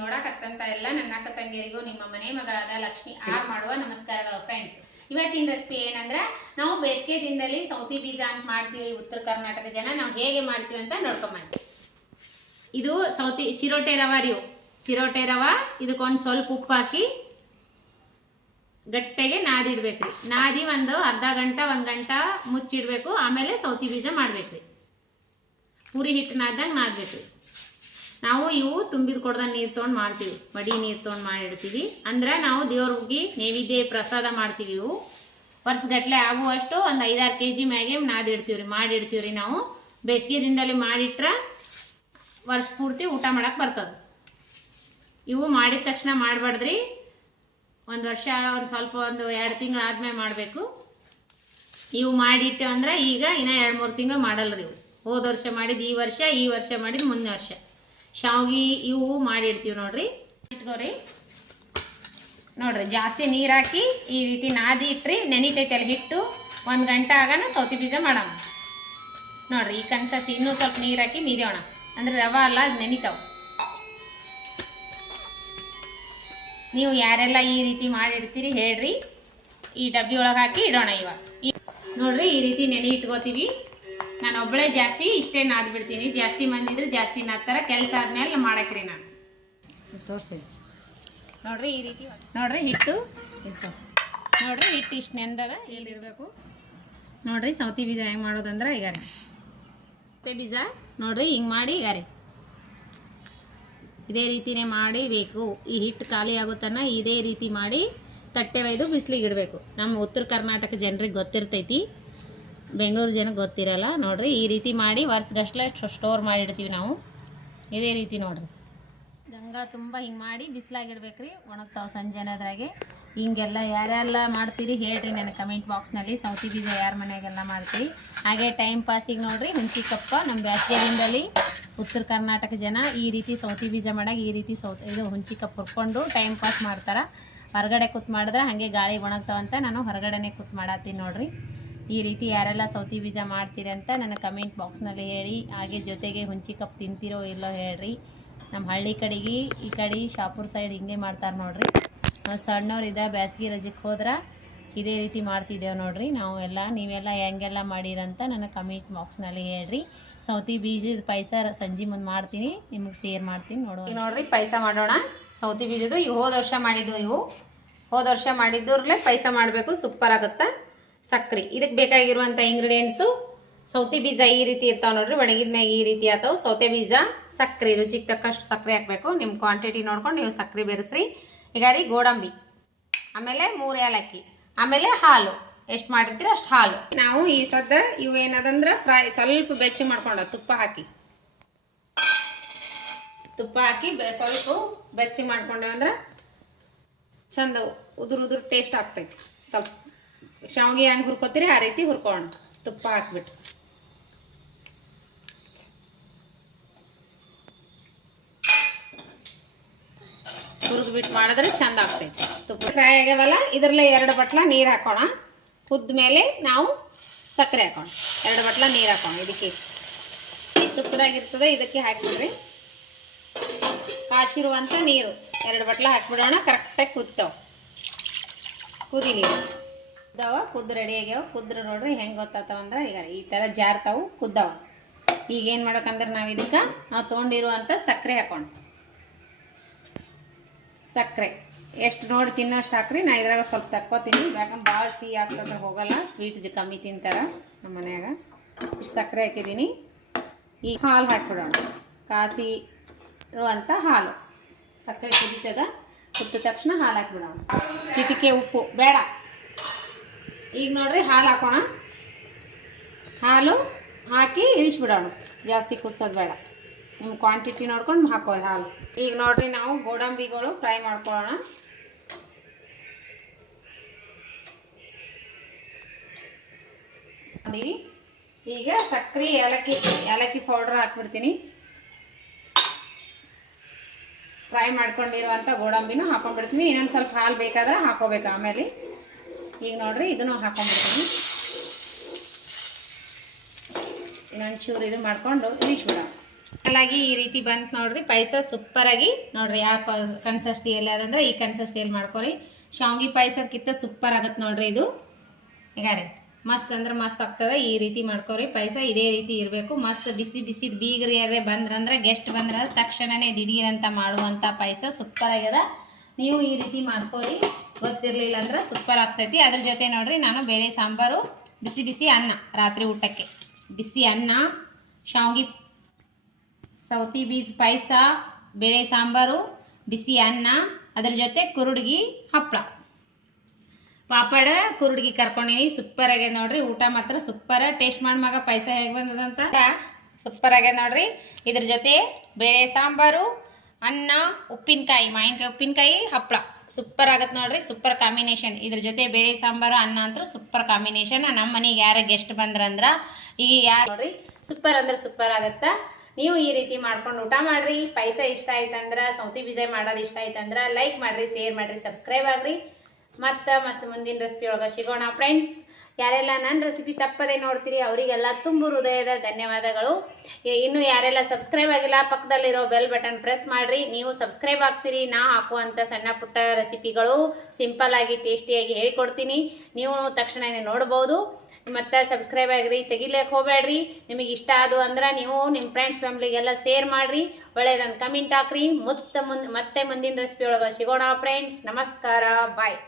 ನೋಡಕತ್ತಂತ ಎಲ್ಲ ನನ್ನ ಅಕ್ಕ ತಂಗಿಯರಿಗೂ ನಿಮ್ಮ ಮನೆ ಮಗಳಾದ ಲಕ್ಷ್ಮಿ ಆರ್ ಮಾಡುವ ನಮಸ್ಕಾರಗಳು ಫ್ರೆಂಡ್ಸ್. ಇವತ್ತಿನ ರೆಸಿಪಿ ಏನಂದ್ರೆ ನಾವು ಬೇಸಿಗೆ ದಿನದಲ್ಲಿ ಸೌತಿ ಬೀಜ ಅಂತ ಮಾಡ್ತೀವಿ ಉತ್ತರ ಕರ್ನಾಟಕ ಜನ. ನಾವು ಹೇಗೆ ಮಾಡ್ತೀವಿ ಅಂತ ನೋಡ್ಕೊಂಬಂತೀವಿ. ಇದು ಸೌತಿ ಚಿರೋಟೆ ರವಾ ರೀ. ಚಿರೋಟೆ ರವಾ ಇದಕ್ಕೊಂದು ಸ್ವಲ್ಪ ಉಪ್ಪು ಹಾಕಿ ಗಟ್ಟೆಗೆ ನಾದಿಡ್ಬೇಕ್ರಿ. ನಾದಿ ಒಂದು ಅರ್ಧ ಗಂಟೆ 1 ಗಂಟೆ ಮುಚ್ಚಿಡ್ಬೇಕು. ಆಮೇಲೆ ಸೌತಿ ಬೀಜ ಮಾಡ್ಬೇಕ್ರಿ. ಪೂರಿ ಹಿಟ್ಟು ನಾದ್ದಂಗೆ ನಾದ್ಬೇಕ್ರಿ. ನಾವು ಇವು ತುಂಬಿದ ಕೊಡ್ದ ನೀರು ತೊಗೊಂಡು ಮಾಡ್ತೀವಿ, ಮಡಿ ನೀರು ತೊಗೊಂಡು ಮಾಡಿಡ್ತೀವಿ. ಅಂದ್ರೆ ನಾವು ದೇವ್ರಿಗೆ ನೈವೇದ್ಯ ಪ್ರಸಾದ ಮಾಡ್ತೀವಿ. ಇವು ವರ್ಷಗಟ್ಲೆ ಆಗುವಷ್ಟು ಒಂದು 5-6 kg ಮ್ಯಾಗೆ ನಾದಿಡ್ತೀವಿ, ಮಾಡಿಡ್ತೀವಿ. ನಾವು ಬೇಸಿಗೆ ದಿನದಲ್ಲಿ ಮಾಡಿಟ್ರೆ ವರ್ಷ ಪೂರ್ತಿ ಊಟ ಮಾಡಕ್ಕೆ ಬರ್ತದೆ. ಇವು ಮಾಡಿದ ತಕ್ಷಣ ಮಾಡಬಾರ್ದ್ರಿ. ಒಂದು ವರ್ಷ ಸ್ವಲ್ಪ 1-2 ತಿಂಗಳು ಆದ್ಮೇಲೆ ಮಾಡಬೇಕು. ಇವು ಮಾಡಿಟ್ಟೆ ಅಂದ್ರೆ ಈಗ ಇನ್ನೂ 2-3 ತಿಂಗಳು ಮಾಡಲ್ರಿ. ಇವು ಹೋದ ವರ್ಷ ಮಾಡಿದ್ದು ಈ ವರ್ಷ ಮಾಡಿದ್ದು ಮುಂದಿನ ವರ್ಷ. ಶಾವ್ಗಿ ಇವು ಮಾಡಿಡ್ತೀವಿ ನೋಡ್ರಿ. ಇಟ್ಕೋರಿ ನೋಡ್ರಿ, ಜಾಸ್ತಿ ನೀರು ಹಾಕಿ ಈ ರೀತಿ ನಾದಿ ಇಟ್ರಿ ನೆನಿತೈತೆ ಅಲ್ಲಿ ಹಿಟ್ಟು. 1 ಗಂಟೆ ಆಗೋಣ ಸೌತಿ ಬೀಜ ಮಾಡೋಣ ನೋಡ್ರಿ. ಈ ಕನ್ಸಷ್ಟು ಇನ್ನೂ ಸ್ವಲ್ಪ ನೀರು ಹಾಕಿ ಮೀದೋಣ, ಅಂದ್ರೆ ರವೆ ಅಲ್ಲ ಅದು ನೆನಿತಾವ. ನೀವು ಯಾರೆಲ್ಲ ಈ ರೀತಿ ಮಾಡಿಡ್ತೀರಿ ಹೇಳ್ರಿ. ಈ ಡಬ್ಬಿ ಒಳಗೆ ಹಾಕಿ ಇಡೋಣ. ಇವಾಗ ನೋಡ್ರಿ ಈ ರೀತಿ ನೆನೆ ಇಟ್ಕೋತೀವಿ. ನಾನು ಒಬ್ಬಳೇ ಜಾಸ್ತಿ ಇಷ್ಟೇ ನಾದ್ಬಿಡ್ತೀನಿ. ಜಾಸ್ತಿ ಮಂದಿ ಇದ್ರೆ ಜಾಸ್ತಿ ನಾದ್ತಾರ. ಕೆಲಸ ಆದ್ಮೇಲೆ ಮಾಡಕ್ರಿ ನಾನು ತೋರಿಸ್ತೀನಿ ನೋಡ್ರಿ. ಈ ರೀತಿ ನೋಡ್ರಿ ಹಿಟ್ಟು ನೋಡ್ರಿ, ಹಿಟ್ಟು ಇಷ್ಟು ನೆಂದದ ಎಲ್ಲಿರಬೇಕು ನೋಡ್ರಿ. ಸೌತಿ ಬೀಜ ಹೆಂಗೆ ಮಾಡೋದಂದ್ರೆ ಈಗ ಸೌತೆ ಬೀಜ ನೋಡ್ರಿ ಹಿಂಗೆ ಮಾಡಿ ಈಗ ರೀ ಇದೇ ರೀತಿನೇ ಮಾಡಿಬೇಕು. ಈ ಹಿಟ್ಟು ಖಾಲಿ ಆಗುತ್ತನ ಇದೇ ರೀತಿ ಮಾಡಿ ತಟ್ಟೆ ಒಯ್ದು ಬಿಸಿಲಿಗೆ ಇಡಬೇಕು. ನಮ್ಮ ಉತ್ತರ ಕರ್ನಾಟಕ ಜನರಿಗೆ ಗೊತ್ತಿರ್ತೈತಿ, ಬೆಂಗಳೂರು ಜನಕ್ಕೆ ಗೊತ್ತಿರಲ್ಲ. ನೋಡ್ರಿ ಈ ರೀತಿ ಮಾಡಿ ವರ್ಷಗಷ್ಟಲೆ ಸ್ಟೋರ್ ಮಾಡಿಡ್ತೀವಿ ನಾವು. ಇದೇ ರೀತಿ ನೋಡ್ರಿ ಗಂಗಾ ತುಂಬ ಹಿಂಗೆ ಮಾಡಿ ಬಿಸಿಲಾಗಿಡ್ಬೇಕ್ರಿ. ಒಣಗ್ತಾವೆ ಸಂಜೆನದ್ರಾಗೆ. ಹಿಂಗೆಲ್ಲ ಯಾರೆಲ್ಲ ಮಾಡ್ತೀರಿ ಹೇಳ್ರಿ ನನಗೆ ಕಮೆಂಟ್ ಬಾಕ್ಸ್ನಲ್ಲಿ. ಸೌತಿ ಬೀಜ ಯಾರ ಮನೆಯಾಗೆಲ್ಲ ಮಾಡ್ತೀರಿ. ಹಾಗೆ ಟೈಮ್ ಪಾಸಿಗೆ ನೋಡ್ರಿ ಹುಂಚಿ ಕಪ್ಪ ನಮ್ಮ ಬ್ಯಾಸ್ಗೆದಿಂದಲಿ ಉತ್ತರ ಕರ್ನಾಟಕ ಜನ ಈ ರೀತಿ ಸೌತಿ ಬೀಜ ಮಾಡಾಗ ಈ ರೀತಿ ಇದು ಹುಂಚಿ ಕಪ್ ಹುರ್ಕೊಂಡು ಟೈಮ್ ಪಾಸ್ ಮಾಡ್ತಾರೆ. ಹೊರಗಡೆ ಕೂತ್ ಮಾಡಿದ್ರೆ ಹಾಗೆ ಗಾಳಿ ಒಣಗ್ತಾವಂತ ನಾನು ಹೊರಗಡೆನೇ ಕೂತ್ ಮಾಡತ್ತೀನಿ ನೋಡ್ರಿ. ಈ ರೀತಿ ಯಾರೆಲ್ಲ ಸೌತಿ ಬೀಜ ಮಾಡ್ತೀರಿ ಅಂತ ನನಗೆ ಕಮೆಂಟ್ ಬಾಕ್ಸ್ನಲ್ಲಿ ಹೇಳಿ. ಹಾಗೆ ಜೊತೆಗೆ ಹುಂಚಿ ಕಪ್ ತಿಂತೀರೋ ಇಲ್ಲೋ ಹೇಳ್ರಿ. ನಮ್ಮ ಹಳ್ಳಿ ಕಡೆಗೆ ಈ ಕಡೆ ಶಾಪುರ್ ಸೈಡ್ ಹಿಂಗೆ ಮಾಡ್ತಾರೆ ನೋಡ್ರಿ. ಸಣ್ಣವ್ರಿದ್ದ ಬ್ಯಾಸ್ಗೆ ರಜಕ್ಕೆ ಹೋದ್ರೆ ಇದೇ ರೀತಿ ಮಾಡ್ತಿದ್ದೇವೆ ನೋಡ್ರಿ ನಾವು ಎಲ್ಲ. ನೀವೆಲ್ಲ ಹೆಂಗೆಲ್ಲ ಮಾಡಿರಂತ ನನಗೆ ಕಮೆಂಟ್ ಬಾಕ್ಸ್ನಲ್ಲಿ ಹೇಳ್ರಿ. ಸೌತಿ ಬೀಜದ ಪಾಯಸ ಸಂಜೆ ಮುಂದೆ ಮಾಡ್ತೀನಿ, ನಿಮಗೆ ಶೇರ್ ಮಾಡ್ತೀನಿ ನೋಡೋ. ನೋಡ್ರಿ ಪಾಯಸ ಮಾಡೋಣ. ಸೌತಿ ಬೀಜದ್ದು ಇವು ಹೋದ ವರ್ಷ ಮಾಡಿದ್ದು. ಇವು ಹೋದ ವರ್ಷ ಮಾಡಿದ್ದವ್ರಲ್ಲೇ ಪಾಯಸ ಮಾಡಬೇಕು, ಸೂಪರ್ ಆಗುತ್ತೆ. ಸಕ್ರೆ ಇದಕ್ಕೆ ಬೇಕಾಗಿರುವಂಥ ಇಂಗ್ರೀಡಿಯೆಂಟ್ಸು ಸೌತಿ ಬೀಜ ಈ ರೀತಿ ಇರ್ತಾವೆ ನೋಡ್ರಿ. ಒಣಗಿದ ಮ್ಯಾಗ ಈ ರೀತಿ ಆತಾವೆ. ಸೌತೆ ಬೀಜ, ಸಕ್ರೆ, ರುಚಿಗೆ ತಕ್ಕಷ್ಟು ಸಕ್ಕರೆ ಹಾಕಬೇಕು. ನಿಮ್ಮ ಕ್ವಾಂಟಿಟಿ ನೋಡ್ಕೊಂಡು ನೀವು ಸಕ್ಕರೆ ಬೆರೆಸ್ರಿ. ಈಗ ರೀ ಗೋಡಂಬಿ, ಆಮೇಲೆ 3 ಏಲಕ್ಕಿ, ಆಮೇಲೆ ಹಾಲು. ಎಷ್ಟು ಮಾಡಿರ್ತೀರಿ ಅಷ್ಟು ಹಾಲು. ನಾವು ಈ ಸದ್ದ ಇವು ಏನದಂದ್ರೆ ಫ್ರೈ ಸ್ವಲ್ಪ ಬೆಚ್ಚಗೆ ಮಾಡ್ಕೊಂಡು ತುಪ್ಪ ಹಾಕಿ ಸ್ವಲ್ಪ ಬೆಚ್ಚಗೆ ಮಾಡ್ಕೊಂಡೇವೆ ಅಂದ್ರೆ ಚಂದ ಉದುರು ಟೇಸ್ಟ್ ಆಗ್ತೈತಿ. ಸ್ವಲ್ಪ ಶಾವಿಗೆ ಹೆಂಗೆ ಹುರ್ಕೋತೀರಿ ಆ ರೀತಿ ಹುರ್ಕೋಣ. ತುಪ್ಪ ಹಾಕ್ಬಿಟ್ಟು ಹುರಿದ್ಬಿಟ್ಟು ಮಾಡಿದ್ರೆ ಚಂದ ಆಗ್ತೈತಿ. ತುಪ್ಪ ಫ್ರೈ ಆಗ್ಯಾವಲ್ಲ, ಇದರಲ್ಲೇ 2 ಬಟ್ಲ ನೀರು ಹಾಕೋಣ. ಕುದ್ದ ಮೇಲೆ ನಾವು ಸಕ್ಕರೆ ಹಾಕೋಣ. 2 ಬಟ್ಲ ನೀರು ಹಾಕೋಣ. ಇದಕ್ಕೆ ಈ ತುಪ್ಪದಾಗಿರ್ತದೆ, ಇದಕ್ಕೆ ಹಾಕಿಬಿಡ್ರಿ. ಕಾಶಿರುವಂಥ ನೀರು 2 ಬಟ್ಲ ಹಾಕಿಬಿಡೋಣ. ಕರೆಕ್ಟಾಗಿ ಕುದ್ತಾವೆ. ಕುದಿಲಿ. ಕುದ್ದು ರೆಡಿ ಆಗ್ಯಾವ. ಕುದ್ರೆ ನೋಡ್ರಿ ಹೆಂಗೆ ಗೊತ್ತಾಗ್ತಾವಂದ್ರೆ ಈಗ ಈ ಥರ ಜಾರ್ತಾವು, ಕುದ್ದಾವ. ಈಗ ಏನು ಮಾಡ್ಬೇಕಂದ್ರೆ ನಾವು ಇದಕ್ಕೆ ನಾವು ತೊಗೊಂಡಿರುವಂಥ ಸಕ್ಕರೆ ಹಾಕೋಣ. ಸಕ್ಕರೆ ಎಷ್ಟು ನೋಡಿ ತಿನ್ನೋಷ್ಟು ಹಾಕ್ರಿ. ನಾ ಇದ್ರಾಗ ಸ್ವಲ್ಪ ತಕ್ಕೋತೀನಿ, ಯಾಕಂದ್ರೆ ಭಾಳ ಸಿಹಿ ಹಾಕ್ತಂದ್ರೆ ಹೋಗಲ್ಲ. ಸ್ವೀಟ್ ಕಮ್ಮಿ ತಿಂತಾರೆ ನಮ್ಮ ಮನ್ಯಾಗ. ಇಷ್ಟು ಸಕ್ಕರೆ ಹಾಕಿದ್ದೀನಿ. ಈಗ ಹಾಲು ಹಾಕಿಬಿಡೋಣ. ಕಾಸಿರುವಂಥ ಹಾಲು. ಸಕ್ಕರೆ ಕುದೀತದ, ಕುದ್ದ ತಕ್ಷಣ ಹಾಲು ಹಾಕಿಬಿಡೋಣ. ಚಿಟಿಕೆ ಉಪ್ಪು ಬೇಡ. ಈಗ ನೋಡ್ರಿ ಹಾಲು ಹಾಕೋಣ. ಹಾಲು ಹಾಕಿ ಇಳಿಸ್ಬಿಡೋಣ. ಜಾಸ್ತಿ ಕುದಿಸೋದು ಬೇಡ. ನಿಮ್ಮ ಕ್ವಾಂಟಿಟಿ ನೋಡ್ಕೊಂಡು ಹಾಕೋರಿ ಹಾಲು. ಈಗ ನೋಡ್ರಿ ನಾವು ಗೋಡಂಬಿಗಳು ಫ್ರೈ ಮಾಡ್ಕೊಳ್ಳೋಣ. ಈಗ ಸಕ್ಕರೆ ಏಲಕ್ಕಿ ಪೌಡ್ರ್ ಹಾಕ್ಬಿಡ್ತೀನಿ. ಫ್ರೈ ಮಾಡ್ಕೊಂಡಿರುವಂಥ ಗೋಡಂಬಿನೂ ಹಾಕೊಂಡ್ಬಿಡ್ತೀನಿ. ಇನ್ನೊಂದು ಸ್ವಲ್ಪ ಹಾಲು ಬೇಕಾದ್ರೆ ಹಾಕೋಬೇಕು ಆಮೇಲೆ. ಈಗ ನೋಡ್ರಿ ಇದನ್ನು ಹಾಕೊಂಡ್ಬಿಡ್ತೀನಿ. ಇನ್ನೊಂದು ಚೂರು ಇದು ಮಾಡ್ಕೊಂಡು ಇಳಿಸ್ಬಿಡೋಣ. ಹಾಗಾಗಿ ಈ ರೀತಿ ಬಂತು ನೋಡ್ರಿ ಪಾಯಸ ಸೂಪರಾಗಿ ನೋಡ್ರಿ ಯಾವ ಕನ್ಸಿಸ್ಟೆನ್ಸಿಯಲ್ಲಿ ಅದಂದ್ರೆ ಈ ಕನ್ಸಿಸ್ಟೆನ್ಸಿಯಲ್ಲಿ ಮಾಡ್ಕೊರಿ. ಶಾವಿಗೆ ಪಾಯಸಕ್ಕಿಂತ ಸೂಪರ್ ಆಗತ್ತೆ ನೋಡ್ರಿ ಇದು. ಈಗ ರೀ ಮಸ್ತ್ ಅಂದ್ರೆ ಮಸ್ತ್ ಆಗ್ತದೆ. ಈ ರೀತಿ ಮಾಡ್ಕೊರಿ ಪಾಯಸ ಇದೇ ರೀತಿ ಇರಬೇಕು. ಮಸ್ತ್ ಬಿಸಿ ಬಿಸಿದು ಬೀಗರು ಯಾರೇ ಬಂದ್ರಂದ್ರೆ ಗೆಸ್ಟ್ ಬಂದ್ರೆ ತಕ್ಷಣನೇ ದಿಢೀರಂತ ಮಾಡುವಂಥ ಪಾಯಸ ಸೂಪರ್ ಆಗ್ಯದ. ನೀವು ಈ ರೀತಿ ಮಾಡ್ಕೊರಿ, ಗೊತ್ತಿರಲಿಲ್ಲ ಅಂದ್ರೆ ಸೂಪರ್ ಆಗ್ತೈತಿ. ಅದ್ರ ಜೊತೆ ನೋಡ್ರಿ ನಾನು ಬೇಳೆ ಸಾಂಬಾರು, ಬಿಸಿ ಬಿಸಿ ಅನ್ನ, ರಾತ್ರಿ ಊಟಕ್ಕೆ ಬಿಸಿ ಅನ್ನ, ಶಾವಿಗೆ ಸೌತಿ ಬೀಜ ಪಾಯಸ, ಬೇಳೆ ಸಾಂಬಾರು, ಬಿಸಿ ಅನ್ನ, ಅದ್ರ ಜೊತೆ ಕುರುಡ್ಗಿ ಹಪ್ಪಳ, ಪಾಪಡ, ಕುರುಡ್ಗಿ ಕರ್ಕೊಂಡೀನಿ. ಸೂಪರ್ ಆಗ್ಯದ ನೋಡ್ರಿ. ಊಟ ಮಾತ್ರ ಸೂಪರ್. ಟೇಸ್ಟ್ ಮಾಡಿ ಮಗ ಪಾಯಸ ಹೇಗೆ ಬಂದದಂತ. ಸೂಪರ್ ಆಗ್ಯದ ನೋಡ್ರಿ. ಇದ್ರ ಜೊತೆ ಬೇಳೆ ಸಾಂಬಾರು, ಅನ್ನ, ಉಪ್ಪಿನಕಾಯಿ, ಮಾವಿನಕಾಯಿ ಉಪ್ಪಿನಕಾಯಿ, ಹಪ್ಪಳ ಸೂಪರ್ ಆಗತ್ತೆ ನೋಡ್ರಿ. Super combination. ಇದ್ರ ಜೊತೆ ಬೇಳೆ ಸಾಂಬಾರು ಅನ್ನ ಅಂತೂ ಸೂಪರ್ ಕಾಂಬಿನೇಷನ್. ನಮ್ಮ ಮನೆಗೆ ಯಾರ ಗೆಸ್ಟ್ ಬಂದ್ರಂದ್ರೆ ಈಗ ಯಾರು ನೋಡ್ರಿ ಸೂಪರ್ ಅಂದ್ರೆ ಸೂಪರ್ ಆಗತ್ತಾ. ನೀವು ಈ ರೀತಿ ಮಾಡ್ಕೊಂಡು ಊಟ ಮಾಡ್ರಿ. ಪಾಯಸ ಇಷ್ಟ ಆಯ್ತಂದ್ರೆ, ಸೌತಿ ಬೀಜ ಮಾಡೋದು ಇಷ್ಟ ಆಯ್ತಂದ್ರೆ ಲೈಕ್ ಮಾಡ್ರಿ, ಶೇರ್ ಮಾಡ್ರಿ, ಸಬ್ಸ್ಕ್ರೈಬ್ ಆಗ್ರಿ. ಮತ್ತು ಮಸ್ತ್ ಮುಂದಿನ ರೆಸಿಪಿ ಒಳಗೆ ಸಿಗೋಣ ಫ್ರೆಂಡ್ಸ್. ಯಾರೆಲ್ಲ ನನ್ನ ರೆಸಿಪಿ ತಪ್ಪದೇ ನೋಡ್ತೀರಿ ಅವರಿಗೆಲ್ಲ ತುಂಬ ಹೃದಯದ ಧನ್ಯವಾದಗಳು. ಇನ್ನು ಯಾರೆಲ್ಲ ಸಬ್ಸ್ಕ್ರೈಬ್ ಆಗಿಲ್ಲ ಪಕ್ಕದಲ್ಲಿರೋ ಬೆಲ್ ಬಟನ್ ಪ್ರೆಸ್ ಮಾಡಿರಿ. ನೀವು ಸಬ್ಸ್ಕ್ರೈಬ್ ಆಗ್ತೀರಿ. ನಾ ಹಾಕುವಂಥ ಸಣ್ಣ ಪುಟ್ಟ ರೆಸಿಪಿಗಳು ಸಿಂಪಲ್ಲಾಗಿ ಟೇಸ್ಟಿಯಾಗಿ ಹೇಳಿಕೊಡ್ತೀನಿ. ನೀವು ತಕ್ಷಣವೇ ನೋಡ್ಬೋದು. ಮತ್ತು ಸಬ್ಸ್ಕ್ರೈಬ್ ಆಗಿರಿ, ತೆಗಿಲಿಕ್ಕೆ ಹೋಗಬೇಡ್ರಿ. ನಿಮಗೆ ಇಷ್ಟ ಆದು ಅಂದ್ರೆ ನೀವು ನಿಮ್ಮ ಫ್ರೆಂಡ್ಸ್ ಫ್ಯಾಮ್ಲಿಗೆಲ್ಲ ಶೇರ್ ಮಾಡಿರಿ. ಒಳ್ಳೆಯದನ್ನು ಕಮೆಂಟ್ ಹಾಕ್ರಿ. ಮತ್ತೆ ಮುಂದಿನ ರೆಸಿಪಿ ಒಳಗೆ ಸಿಗೋಣ ಫ್ರೆಂಡ್ಸ್. ನಮಸ್ಕಾರ, ಬಾಯ್.